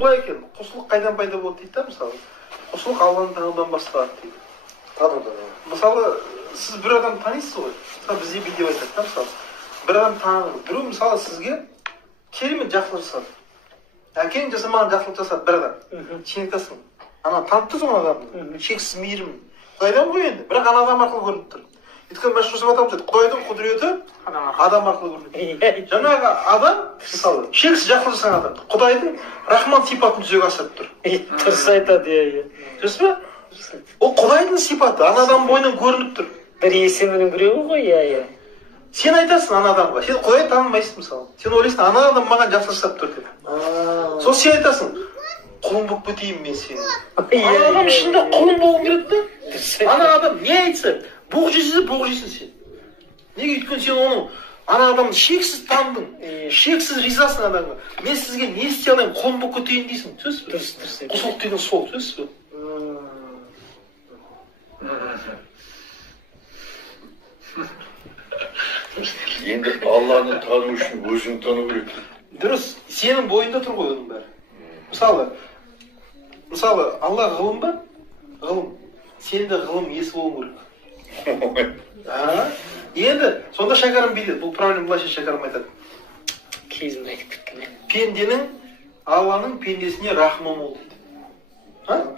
былай екен, құлшылық қайдан пайда болды дейді да, мысалы. Құлшылық Алланы танудан басталады дейді. Танудан. Мысалы, сіз бір адам танисыз ғой. Мысалы, бізде видео айтады да, мысалы. Бір адам таныңыз. Біреу мысалы сізге керемет жақсылық жасады. Әкең жасамаған жақсылық жасады бір адам. Сен айтасың, ана танытты сол адамды. Шексіз мейірім. Құдайдан ғой енді. Бірақ ана адам арқылы көрініп тұр. Өйткені біз жасап жатамыз, Құдайдың құдіреті адам арқылы көрінеді. Жаңағы адам, мысалы, шексіз жақсылық жасаған адам, Құдайдың рахман сипатын жүзеге асырып тұр. Дұрыс айтады, иә. Дұрыс па? Ол Құдайдың сипаты, ана адам бойынан көрініп тұр. Бір есімінің біреуі ғой, иә. Сен айтасың ана адамға, сен Құдай танымайсың мысалы. Сен ойлайсың, ана адам маған жақсылық жасап тұр деп. Сол сен айтасың, құлың болып кетейін мен сені. Ана адам ішінде құлың болғың келеді да? Ана адам не айтса, боқ жейсің, боқ жейсің сен. Неге? Өйткені сен оның ана адамды шексіз тандың, шексіз ризасың адамға. Мен сізге не істей алайын, құлың болып кетейін дейсің. Сөз бе? Құлшылық деген сол, сөз бе? Енді Алланы тану үшін өзің тану керек. Дұрыс, сенің бойында тұр ғой оның бәрі. Мысалы, Алла ғылым ба? Ғылым. Сенде ғылым есі болуың керек. Енді, сонда шәкәрім биледі. Бұл проблема былайша шәкәрім айтады. Кезімді айтып кеткен. Пенденің, Алланың пендесіне рахымы мол дейді.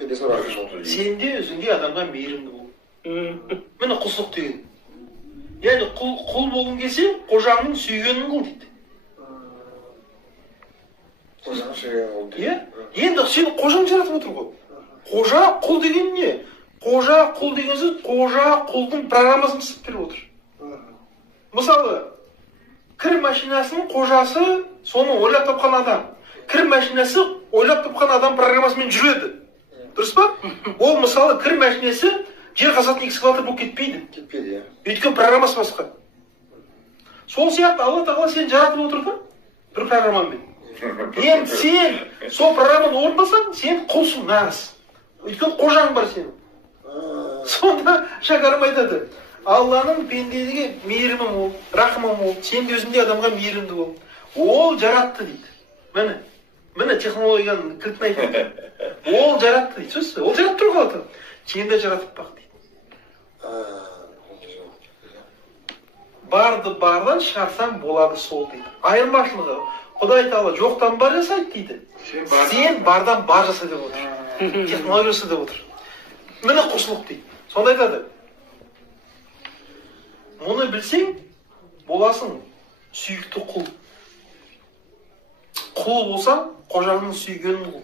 Пендесіне рахымы мол. Сенде өзіңде адамға мейірімді бол. Міне құлшылық деген. Яғни құл болғың келсе, қожаңның сүйгенін қыл дейді. Қожаңның сүйгенін қыл дейді. Енді сені қожаң жаратып отыр ғой. Қожа, құл деген не? Қожа, құл деген сөз, қожа, құлдың программасын түсіп беріп отыр. Мысалы, кір машинасының қожасы соны ойлап тапқан адам. Кір машинасы ойлап тапқан адам программасымен жүреді. Дұрыс па? Ол мысалы кір машинасы жер қазатын экскаватор болып кетпейді. Кетпейді, иә. Өйткені программасы басқа. Сол сияқты Алла тағала сені жаратып отыр да, бір программамен. Енді сен сол программаны орындасаң, сен құлсың нағыз. Өйткені қожаң бар сенің. Сонда шәкәрім айтады, Алланың пендеге мейірімі мол, рахымы мол, сен де өзіңде адамға мейірімді бол. Ол жаратты дейді. Міне технологияның кілтін айтады. Ол жаратты дейді. Сөз, ол жаратып тұр қалады. Сен де жаратып бақ дейді. Барды бардан шығарсаң болады сол дейді. Айырмашылығы, Құдай Тағала жоқтан бар жасайды дейді. Сен бардан бар жаса деп отыр. Технологиясы деп отыр. Міне құлшылық дейді. Сонда айтады. Мұны білсең, боласың сүйікті құл. Құл болсаң, қожаңның сүйгенін құл.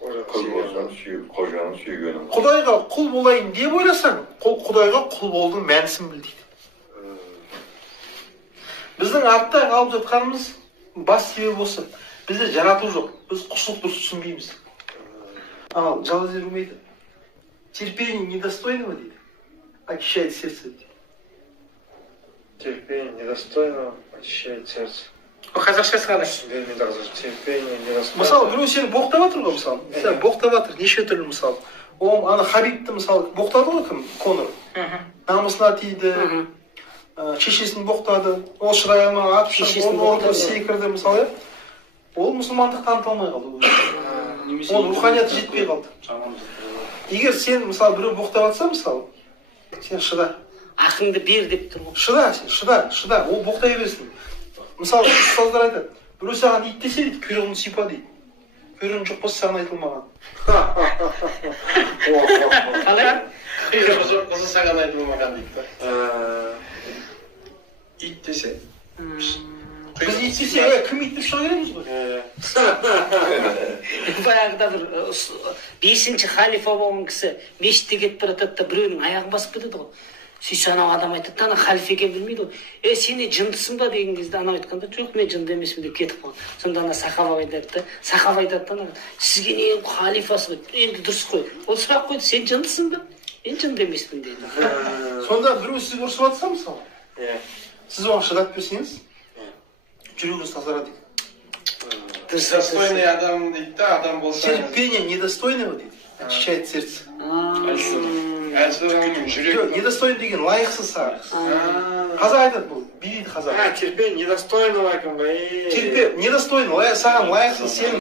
Құл болсаң, қожаңның сүйгенін құл. Құдайға құл болайын деп ойласаң, Құдайға құл болудың мәнісін біл дейді. Біздің артта қалып жатқанымыз бас себебі осы. Бізде жарату жоқ. Біз құлшылық дұрыс түсінбейміз. Ал Жалази Румейді терпение недостойного дейді. Очищает сердце дейді. Терпение недостойного очищает сердце. Қазақшасы қалай? Терпение недостойного. Мысалы, біреу сені боқтап жатыр ғой, мысалы. Сені боқтап жатыр, неше түрлі мысалы. Ол ана Хабибті мысалы боқтады ғой кім? Конор. Намысына тиді, шешесін боқтады, ол шыдай алмай атып шығып, ол орта секірді мысалы. Ол мұсылмандық таныта алмай қалды. Ол руханияты жетпей қалды. Егер сен мысалы біреу боқтап жатса мысалы, сен шыда. Ақыңды бер деп тұр ғой. Шыда, сен шыда, ол боқтай берсін. Мысалы, ұстаздар айтады, біреу саған ит десе дейді, құйрығын сипа дейді. Құйрығың жоқ болса саған айтылмаған. Қалай? Құйрығы жоқ болса саған айтылмаған дейді. Ит десе? Біз ит десе, кім ит деп шыға келеміз ғой? Баяғыда бір 5-ші халифа болған кісі мешітте кетіп баратады да біреудің аяғын басып кетеді ғой. Сөйтсе анау адам айтады да, ана халифа екенін білмейді ғой. Сен жындысың ба деген кезде анау айтқанда, жоқ мен жынды емеспін деп кетіп қалды. Сонда ана сахаба айтады да, сізге не халифасы ба? Енді дұрыс қой. Ол сұрақ қойды, сен жындысың ба? Мен жынды емеспін дейді. Сонда біреу сізге ұрысып жатса мысалы, сіз оған шыдап берсеңіз, жүрегіңіз тазарады дейді. Достойный адам дейді да, адам болса. Терпение недостойного дейді. Очищает сердце. Жүрек. Недостойный деген лайықсыз саған. Қазақ айтады бұл, билейді қазақ. Терпение недостойного екен ба? Недостойный, саған лайықсыз сен.